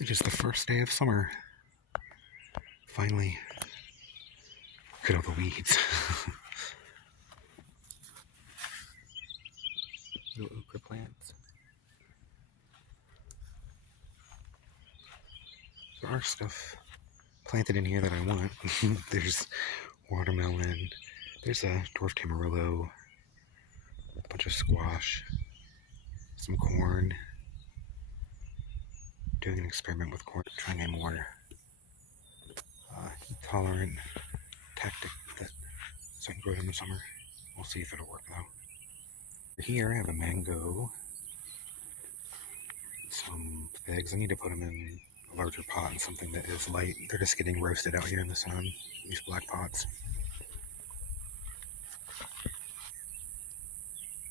It is the first day of summer. Finally, get all the weeds. Little okra plants. There are stuff planted in here that I want. There's watermelon. There's a dwarf tamarillo. A bunch of squash. Some corn. Doing an experiment with corn, trying a more heat-tolerant tactic so I can grow them in summer. We'll see if it'll work though. Here I have a mango, some figs. I need to put them in a larger pot and something that is light. They're just getting roasted out here in the sun, these black pots.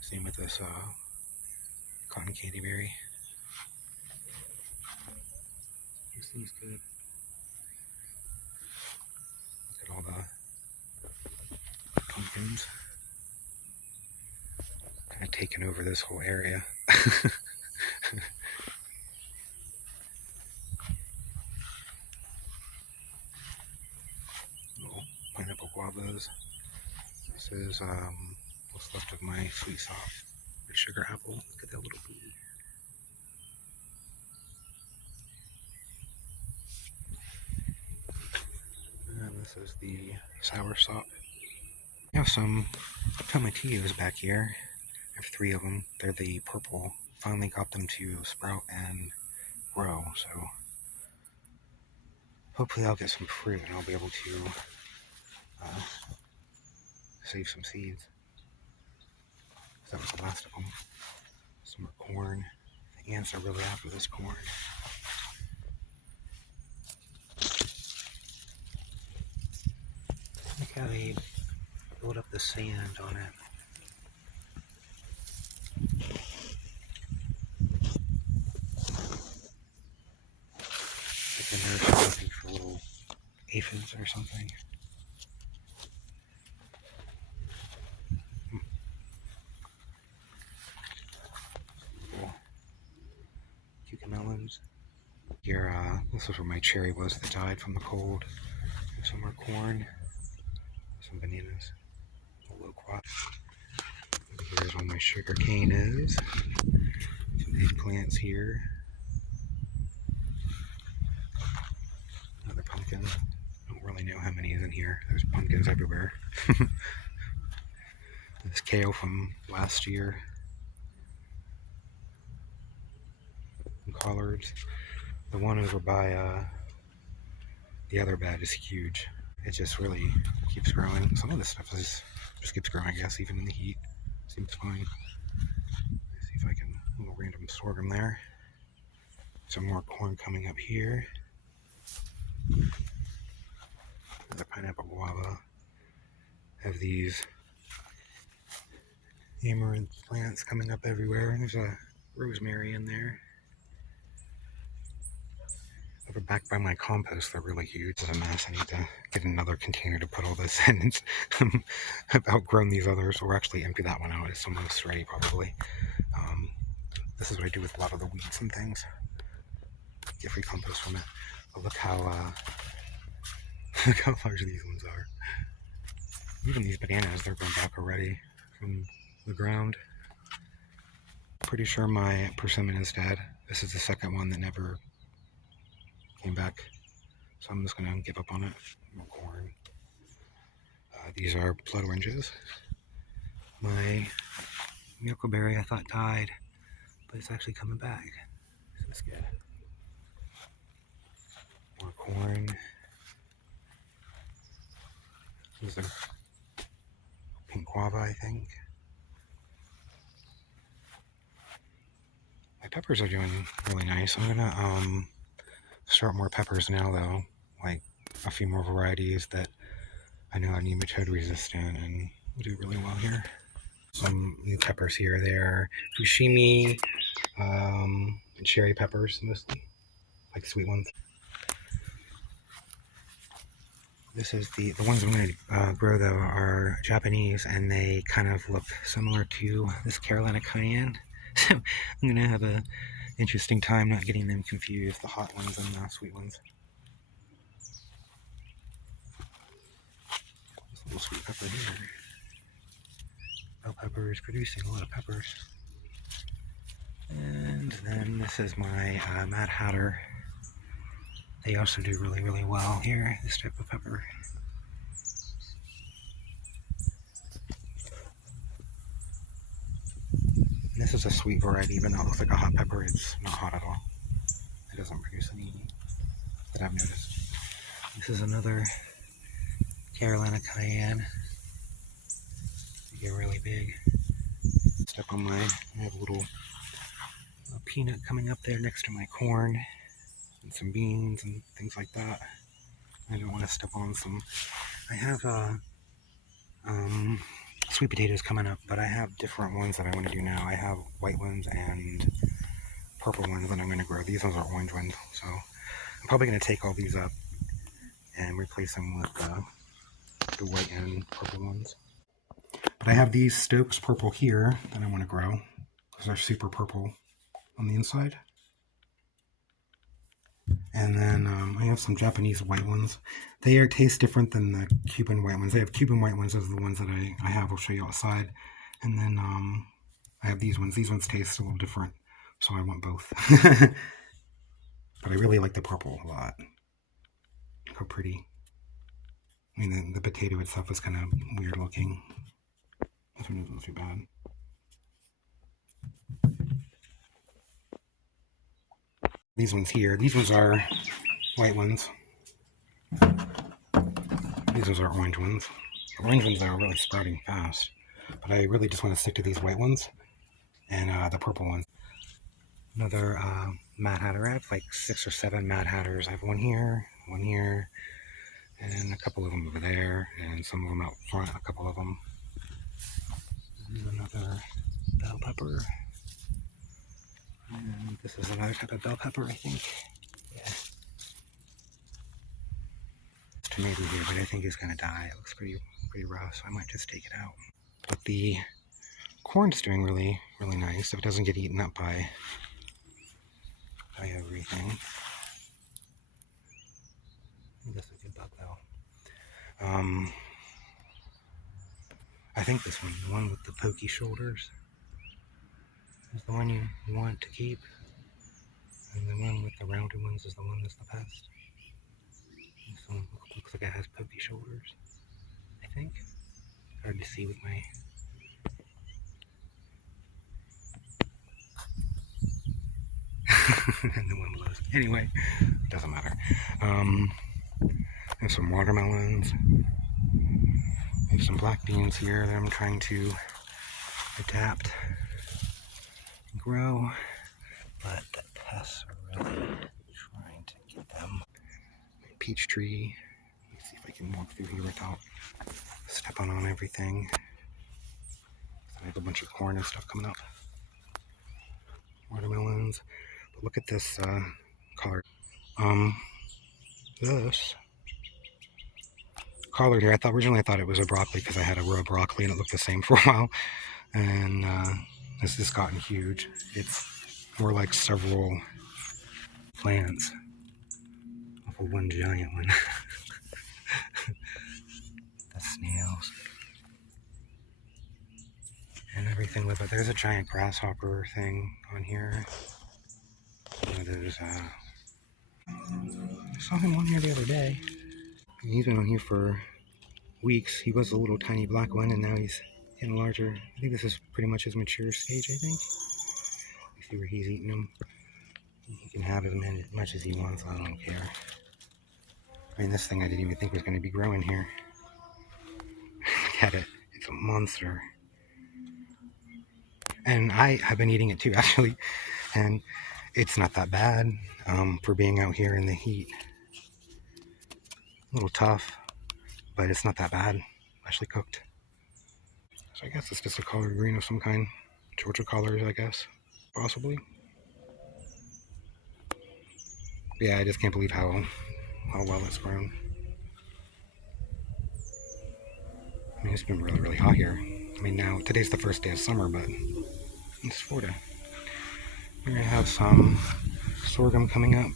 Same with this cotton candy berry. This thing's good. Look at all the pumpkins. Kind of taking over this whole area. Little pineapple guavas. This is what's left of my sweet soft sugar apple. Look at that little bee. And this is the soursop. I have some tomatillos back here. I have 3 of them. They're the purple. Finally got them to sprout and grow, so hopefully I'll get some fruit and I'll be able to save some seeds. That was the last of them. Some more corn. The ants are really after this corn. Look how they build up the sand on it. Like they're looking for little aphids or something. Cool. Cucamelons. Here, this is where my cherry was that died from the cold. There's some more corn. Some bananas. A loquat. Here's where my sugar cane is. Some eggplants here. Another pumpkin. I don't really know how many is in here. There's pumpkins everywhere. This kale from last year. Some collards. The one over by the other bed is huge. It just really keeps growing. Some of this stuff just keeps growing, I guess, even in the heat. Seems fine. Let's see if I can, a little random sorghum there. Some more corn coming up here. The pineapple guava. Have these amaranth plants coming up everywhere. There's a rosemary in there. Over back by my compost, they're really huge. It's a mess. I need to get another container to put all this in. I've outgrown these others. We'll actually empty that one out. It's almost ready, probably. This is what I do with a lot of the weeds and things. Get free compost from it. But look how large these ones are. Even these bananas, they're grown back already from the ground. Pretty sure my persimmon is dead. This is the second one that never came back, so I'm just gonna give up on it. More corn. These are blood oranges. My huckleberry I thought died, but it's actually coming back. So it's good. More corn. These are pink guava, I think. My peppers are doing really nice. I'm gonna start more peppers now though, like a few more varieties that I know are nematode resistant and will do really well here. Some new peppers here. They're fushimi and cherry peppers mostly, like sweet ones. This is the ones I'm going to grow though are Japanese and they kind of look similar to this Carolina cayenne. So I'm going to have an interesting time not getting them confused, the hot ones and the sweet ones. This little sweet pepper here. Bell pepper is producing a lot of peppers. And then this is my Mad Hatter. They also do really, really well here, this type of pepper. And this is a sweet variety, even though it looks like a hot pepper, it's not hot at all. It doesn't produce any that I've noticed. This is another Carolina cayenne. They get really big. Step on I have a little peanut coming up there next to my corn and some beans and things like that. I don't want to step on some. I have sweet potatoes coming up, but I have different ones that I want to do now. I have white ones and purple ones that I'm going to grow. These ones are orange ones, so I'm probably going to take all these up and replace them with the white and purple ones. But I have these Stokes purple here that I want to grow because they're super purple on the inside. And then I have some Japanese white ones. They taste different than the Cuban white ones. I have Cuban white ones. Those are the ones that I have. I'll show you outside. And then I have these ones. These ones taste a little different, so I want both. But I really like the purple a lot. Look how pretty. I mean, the potato itself is kind of weird looking. This one isn't too bad. These ones here, these ones are white ones. These ones are orange ones. The orange ones are really sprouting fast, but I really just want to stick to these white ones and the purple ones. Another Mad Hatter. I have like 6 or 7 Mad Hatters. I have one here, and a couple of them over there, and some of them out front, a couple of them. This is another bell pepper. And this is another type of bell pepper, I think. Yeah. It's tomato here, but I think it's gonna die. It looks pretty rough, so I might just take it out. But the corn's doing really, really nice. If it doesn't get eaten up by everything. I think that's a good bug though. I think this one, the one with the pokey shoulders, is the one you want to keep, and the one with the rounded ones is the one that's the best. This one looks like it has pokey shoulders, I think. Hard to see with my... and the one below. Anyway, it doesn't matter. There's some watermelons. There's some black beans here that I'm trying to adapt and grow, but the pests are really trying to get them. Peach tree. Let me see if I can walk through here without stepping on everything. I have a bunch of corn and stuff coming up. Watermelons. But look at this collard. This collard here, originally I thought it was a broccoli because I had a row of broccoli and it looked the same for a while. And this has gotten huge. It's more like several plants off of one giant one. The snails. And everything with it. There's a giant grasshopper thing on here. There's I saw him on here the other day. He's been on here for weeks. He was a little tiny black one, and now he's getting larger. I think this is pretty much his mature stage, I think. You see where he's eating them. He can have as much as he wants, I don't care. I mean, this thing I didn't even think was going to be growing here. Look at it. It's a monster. And I have been eating it too, actually. And it's not that bad for being out here in the heat. A little tough, but it's not that bad, especially cooked. So I guess it's just a collard green of some kind. Georgia collards, I guess, possibly. But yeah, I just can't believe how well it's grown. I mean, it's been really, really hot here. I mean, now, today's the first day of summer, but it's Florida. Here I have some sorghum coming up.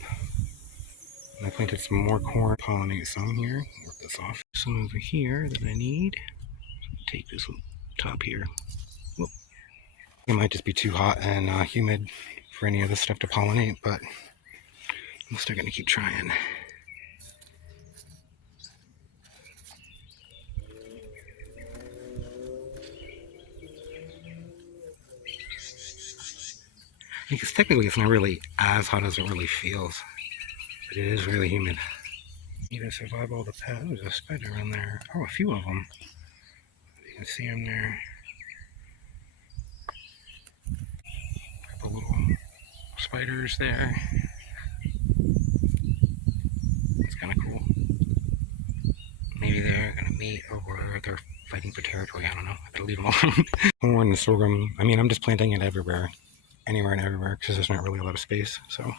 And I planted some more corn. Pollinate some here. Work this off. Some over here that I need. Take this top here. Whoop. It might just be too hot and humid for any of this stuff to pollinate, but I'm still going to keep trying. Because technically it's not really as hot as it really feels, but it is really humid. Need to survive all the pests. There's a spider in there. Oh, a few of them. You can see them there. A couple little spiders there. It's kind of cool. Maybe they're gonna meet, or they're fighting for territory. I don't know. I better leave them alone. Corn and sorghum. I mean, I'm just planting it everywhere, anywhere and everywhere, because there's not really a lot of space. So.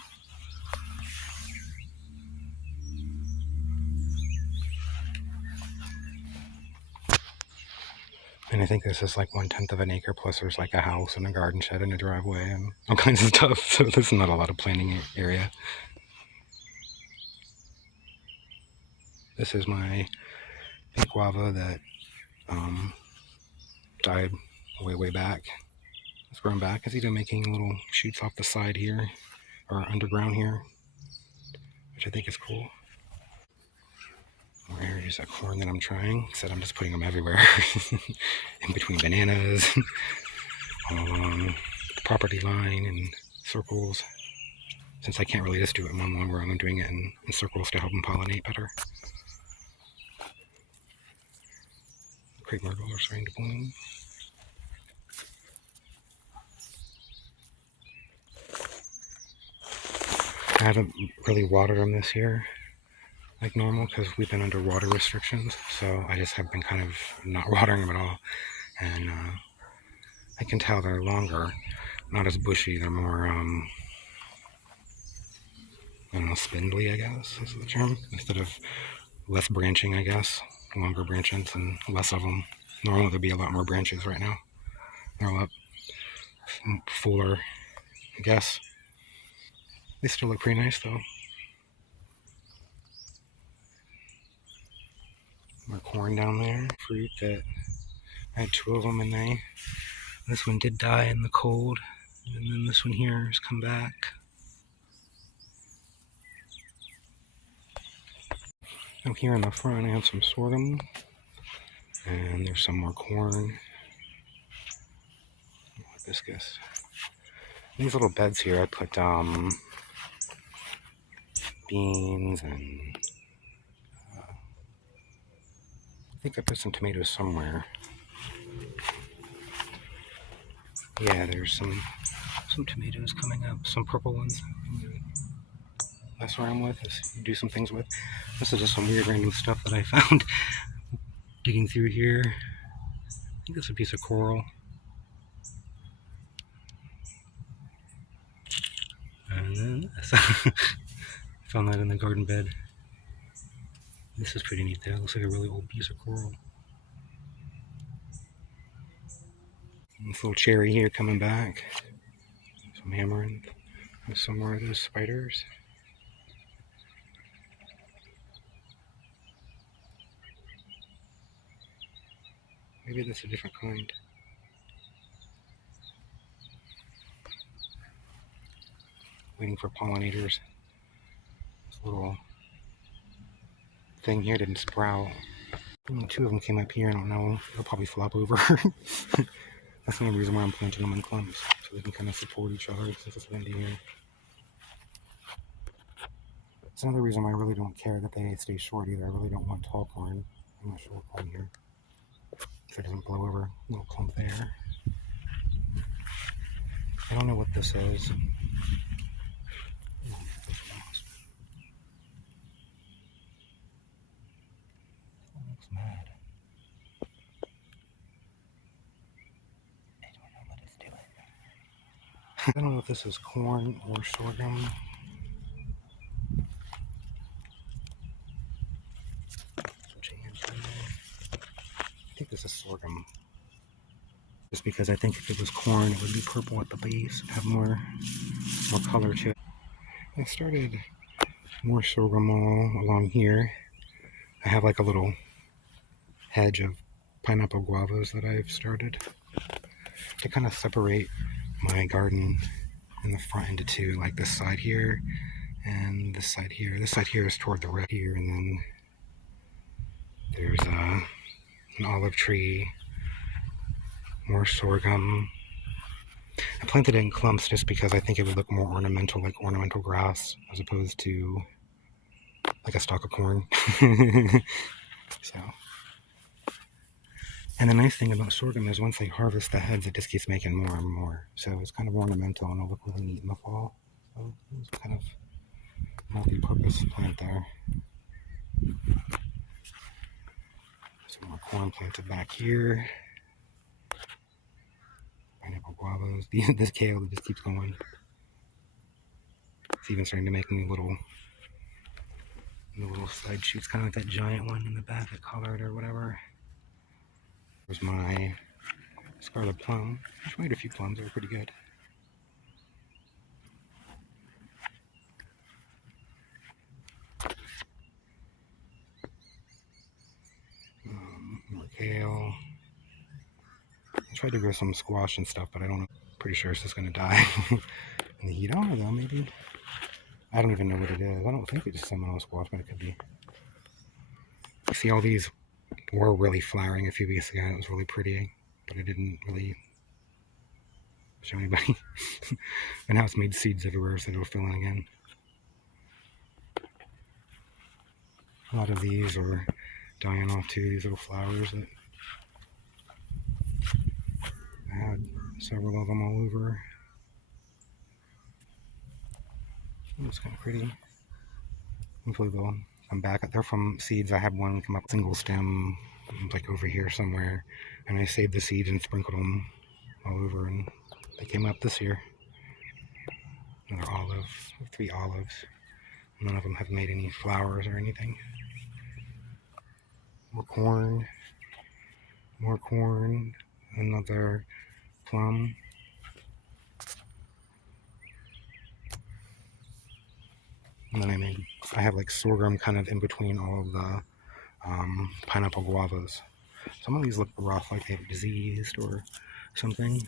And I think this is like 1/10 of an acre, plus there's like a house and a garden shed and a driveway and all kinds of stuff. So there's not a lot of planting area. This is my pink guava that died way back. It's growing back. It's either making little shoots off the side here or underground here, which I think is cool. More areas of corn that I'm trying, except I'm just putting them everywhere. In between bananas, all along the property line and circles. Since I can't really just do it in one long run, I'm doing it in circles to help them pollinate better. Crepe myrtles are starting to bloom. I haven't really watered them this year like normal because we've been under water restrictions, so I just have been kind of not watering them at all. And I can tell they're longer, not as bushy, they're more I don't know, spindly, I guess is the term, instead of less branching, I guess, longer branches and less of them. Normally there'd be a lot more branches right now. They're a lot fuller, I guess. They still look pretty nice though. More corn down there. Fruit that I had 2 of them, and this one did die in the cold, and then this one here has come back. Up here in the front I have some sorghum, and there's some more corn. Hibiscus. These little beds here I put beans and I think I put some tomatoes somewhere. Yeah, there's some tomatoes coming up, some purple ones. That's where I'm with, is do some things with. This is just some weird random stuff that I found digging through here. I think it's a piece of coral. And then this. Found that in the garden bed. This is pretty neat there. It looks like a really old piece of coral. And this little cherry here coming back. Some amaranth. There's some more of those spiders. Maybe that's a different kind. Waiting for pollinators. This little thing here didn't sprout. Only 2 of them came up here. I don't know. They'll probably flop over. That's the only reason why I'm planting them in clumps, so they can kind of support each other since it's windy here. It's another reason why I really don't care that they stay short either. I really don't want tall corn. I'm not short corn here, so it doesn't blow over. A little clump there. I don't know what this is. Looks mad. I don't know what it's doing. I don't know if this is corn or sorghum. Switching hands right now. I think this is sorghum. Just because I think if it was corn, it would be purple at the base, have more more color to it. I started more sorghum all along here. I have like a little hedge of pineapple guavas that I've started to kind of separate my garden in the front into two, like this side here and this side here. This side here is toward the red here, and then there's an olive tree, more sorghum. I planted it in clumps just because I think it would look more ornamental, like ornamental grass, as opposed to like a stalk of corn. So, and the nice thing about sorghum is once they harvest the heads, it just keeps making more and more. So it's kind of ornamental and it'll look really neat in the fall. So it's kind of multi-purpose plant there. Some more corn planted back here. Pineapple guavas. This kale that just keeps going. It's even starting to make new little side shoots, kind of like that giant one in the back, that collard or whatever. There's my scarlet plum. I just made a few plums, they were pretty good. More kale. I tried to grow some squash and stuff, but I don't know. Pretty sure it's just gonna die in the heat. I don't know though, maybe. I don't even know what it is. I don't think it's just Seminole squash, but it could be. You see, all these were really flowering a few weeks ago. It was really pretty, but it didn't really show anybody. And now it's made seeds everywhere, so it'll fill in again. A lot of these are dying off too, these little flowers that I had several of them all over. It's kind of pretty. Hopefully they'll come back. They're from seeds. I had one come up single stem, like over here somewhere, and I saved the seeds and sprinkled them all over, and they came up this year. Another olive, 3 olives. None of them have made any flowers or anything. More corn, another plum. And then I have like sorghum kind of in between all of the pineapple guavas. Some of these look rough, like they have diseased or something.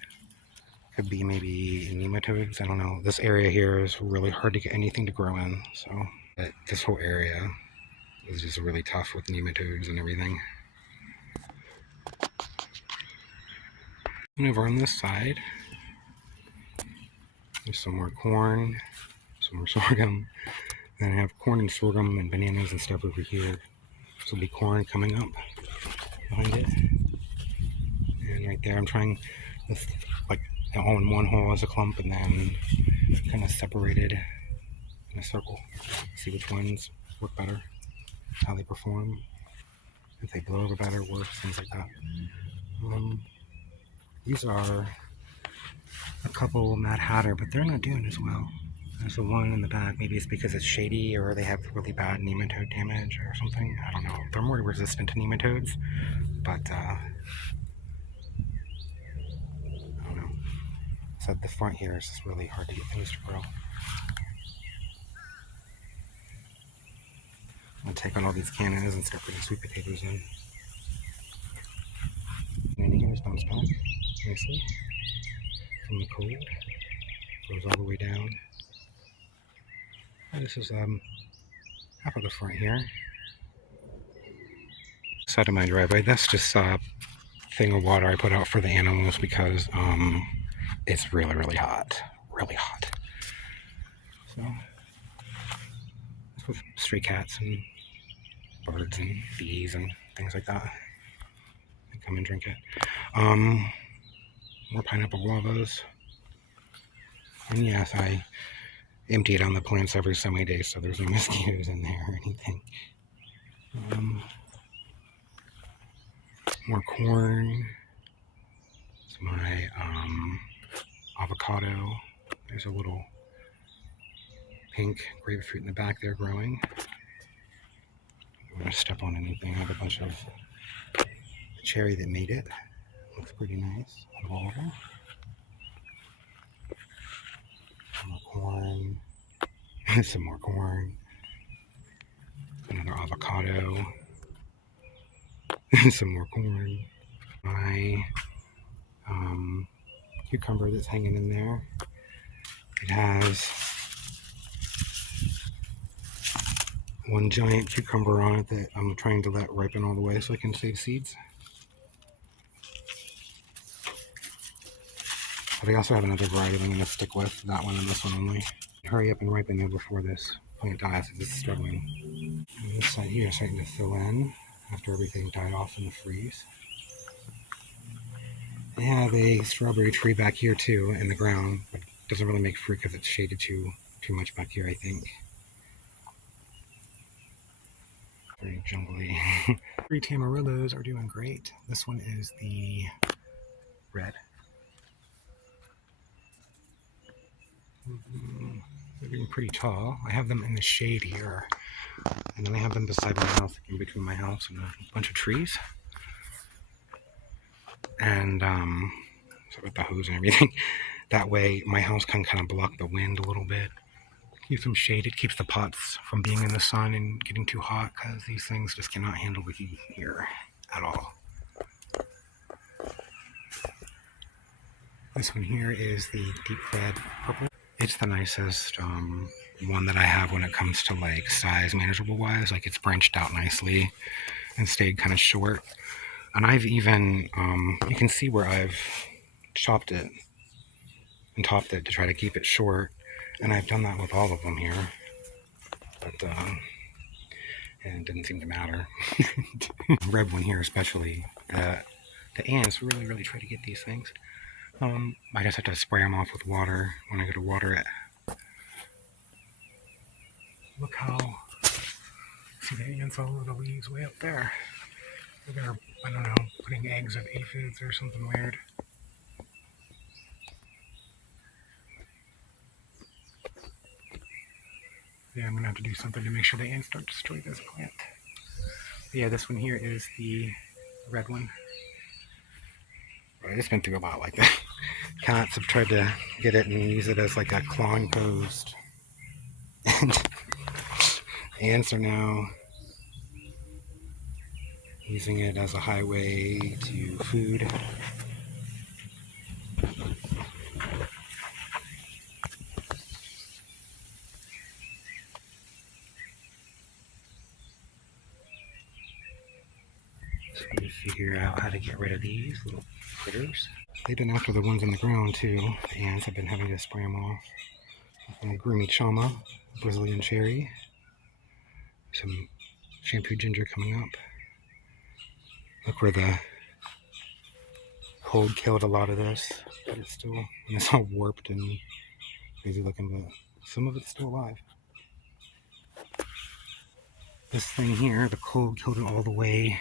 Could be maybe nematodes, I don't know. This area here is really hard to get anything to grow in, so this whole area is just really tough with nematodes and everything. And over on this side, there's some more corn, some more sorghum. Then I have corn and sorghum and bananas and stuff over here. This will be corn coming up behind it. And right there I'm trying this like all in one hole as a clump, and then kind of separated in a circle. See which ones work better, how they perform, if they blow over better, worse, things like that. These are a couple Mad Hatter, but they're not doing as well. There's the one in the back. Maybe it's because it's shady or they have really bad nematode damage or something. I don't know. They're more resistant to nematodes, but I don't know. So the front here is just really hard to get things to grow. I'm gonna take on all these cannons and start putting sweet potatoes in. And here's bounce back nicely from the cold. Goes all the way down. And this is half of the front here. Side of my driveway. That's just a thing of water I put out for the animals because it's really hot. Really hot. So it's with stray cats and birds and bees and things like that. They come and drink it. More pineapple guavas. And yes, I empty it on the plants every so many days so there's no mosquitoes in there or anything. More corn. It's my avocado. There's a little pink grapefruit in the back there growing. I'm going to step on anything. I have a bunch of cherry that made it. Looks pretty nice. More corn, some more corn, another avocado, some more corn. My cucumber that's hanging in there. It has one giant cucumber on it that I'm trying to let ripen all the way so I can save seeds. But I also have another variety that I'm going to stick with, that one and this one only. Hurry up and ripen though before this plant dies, it's struggling. And this side here is starting to fill in after everything died off in the freeze. I have a strawberry tree back here too in the ground, but it doesn't really make fruit because it's shaded too much back here, I think. Very jungly. 3 tamarillos are doing great. This one is the red. They're getting pretty tall. I have them in the shade here, and then I have them beside my house, in between my house and a bunch of trees. And so with the hose and everything, that way my house can kind of block the wind a little bit. Keeps them shaded, keeps the pots from being in the sun and getting too hot, because these things just cannot handle the heat here at all. This one here is the deep red purple. It's the nicest one that I have when it comes to like size, manageable wise. Like it's branched out nicely and stayed kind of short. And I've even, you can see where I've chopped it and topped it to try to keep it short. And I've done that with all of them here. But, and it didn't seem to matter. Red one here especially. The ants really try to get these things. I just have to spray them off with water when I go to water it. Look how, see the ants all over the leaves way up there. They're, I don't know, putting eggs of aphids or something weird. Yeah, I'm gonna have to do something to make sure the ants don't destroy this plant. But yeah, this one here is the red one. I've just been through a lot like that. Cats have tried to get it and use it as like a clawing post. And ants are now using it as a highway to food. So we figure out how to get rid of these little critters. They've been after the ones in the ground too. The ants have been having to spray them off. Some groomy chama, Brazilian cherry, some shampoo ginger coming up. Look where the cold killed a lot of this, but it's still, and it's all warped and crazy looking, but some of it's still alive. This thing here, the cold killed it all the way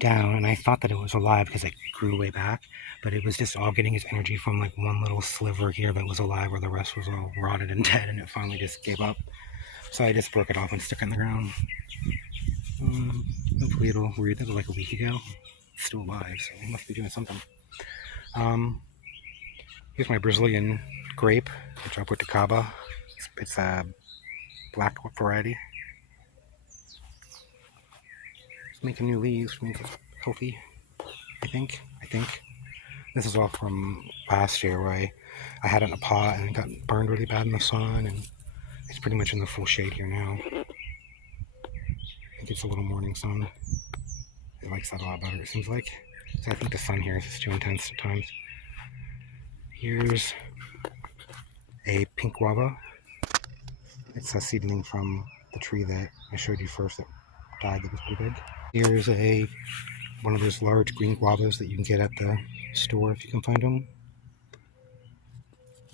down, and I thought that it was alive because it grew way back, but it was just all getting its energy from like one little sliver here that was alive, where the rest was all rotted and dead, and it finally just gave up. So I just broke it off and stuck it in the ground. Hopefully it'll read that like a week ago. It's still alive, so it must be doing something. Here's my Brazilian grape, which I put to Caba. It's a black variety. It's making new leaves, make it healthy. I think. This is all from last year where I had it in a pot and it got burned really bad in the sun, and it's pretty much in the full shade here now. It gets a little morning sun. It likes that a lot better, it seems like. So I think the sun here is just too intense at times. Here's a pink guava. It's a seedling from the tree that I showed you first that died, that was pretty big. Here's one of those large green guavas that you can get at the store if you can find them.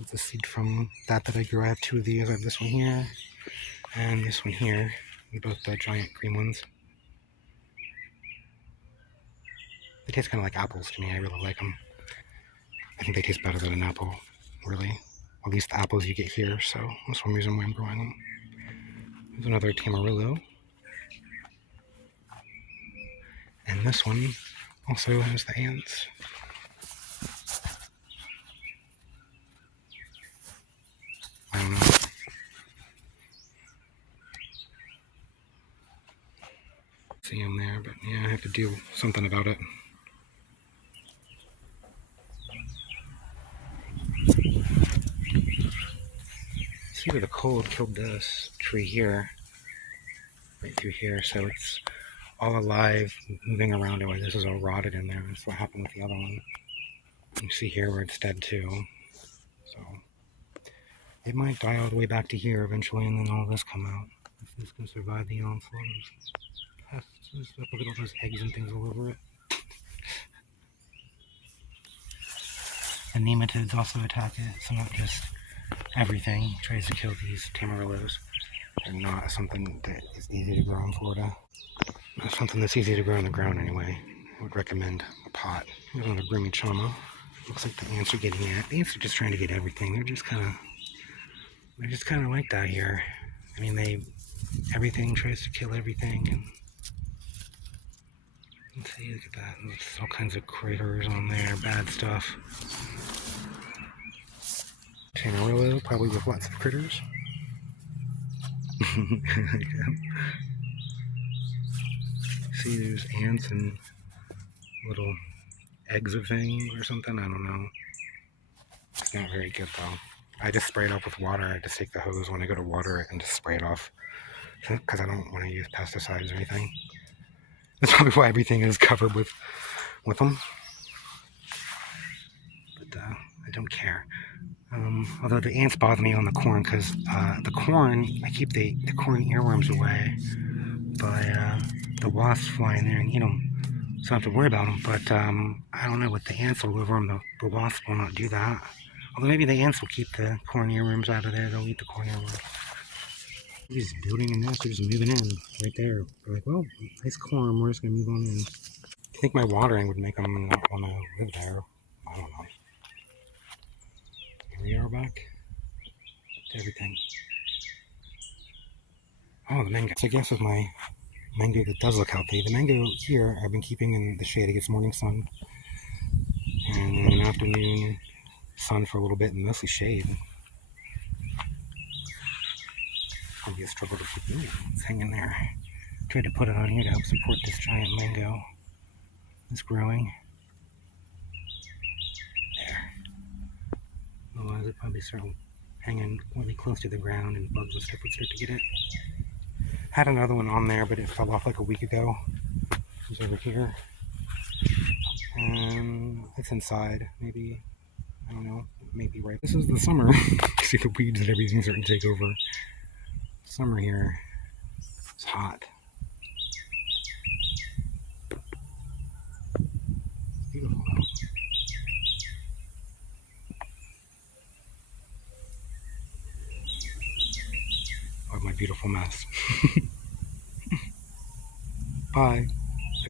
It's a seed from that I grew. I have 2 of these. I have this one here and this one here. They're both the giant green ones. They taste kind of like apples to me. I really like them. I think they taste better than an apple, really. At least the apples you get here, so that's one reason why I'm growing them. There's another tamarillo. And this one also has the ants. see them there, but yeah, I have to do something about it. See where the cold killed this tree here, right through here, so it's all alive, moving around. Anyway, this is all rotted in there. That's what happened with the other one. You see here where it's dead too. So it might die all the way back to here eventually, and then all this come out. If this can survive the onslaught of pests and stuff. Look at all those eggs and things all over it. And nematodes also attack it, so not just everything. It tries to kill these tamarillos. They're not something that is easy to grow in Florida. Not something that's easy to grow on the ground anyway. I would recommend a pot. Here's another Grimmichama. Looks like the ants are getting it. The ants are just trying to get everything. They're just kind of like that here. I mean, everything tries to kill everything. And let's see, look at that. There's all kinds of critters on there, bad stuff. Tamarillo, probably with lots of critters. See, there's ants and little eggs of things or something. I don't know. It's not very good though. I just spray it off with water. I just take the hose when I go to water it and just spray it off because I don't want to use pesticides or anything. That's probably why everything is covered with them. But I don't care. Although the ants bother me on the corn because the corn, I keep the corn earworms away by the wasps flying there and eat them. So I don't have to worry about them. But I don't know, with the ants all over them, the wasps will not do that. Although maybe the ants will keep the corn earworms out of there. They'll eat the corn earworms. They're just building a nest. They're just moving in right there. They're like, well, nice corn. We're just going to move on in. I think my watering would make them not want to live there. I don't know. Here we are back to everything. Oh, the mango. So I guess with my mango that does look healthy. The mango here I've been keeping in the shade. It gets morning sun. And then afternoon sun for a little bit and mostly shade. Probably a struggle to keep it. It's hanging there. Tried to put it on here to help support this giant mango that's growing. There. Otherwise it'd probably start hanging really close to the ground and bugs would start to get it. Had another one on there, but it fell off like a week ago. It was over here. And it's inside, maybe. I don't know. Maybe right. This is the summer. You see the weeds and everything starting to take over. Summer here. It's hot. It's beautiful though. Oh, my beautiful mess. Bye.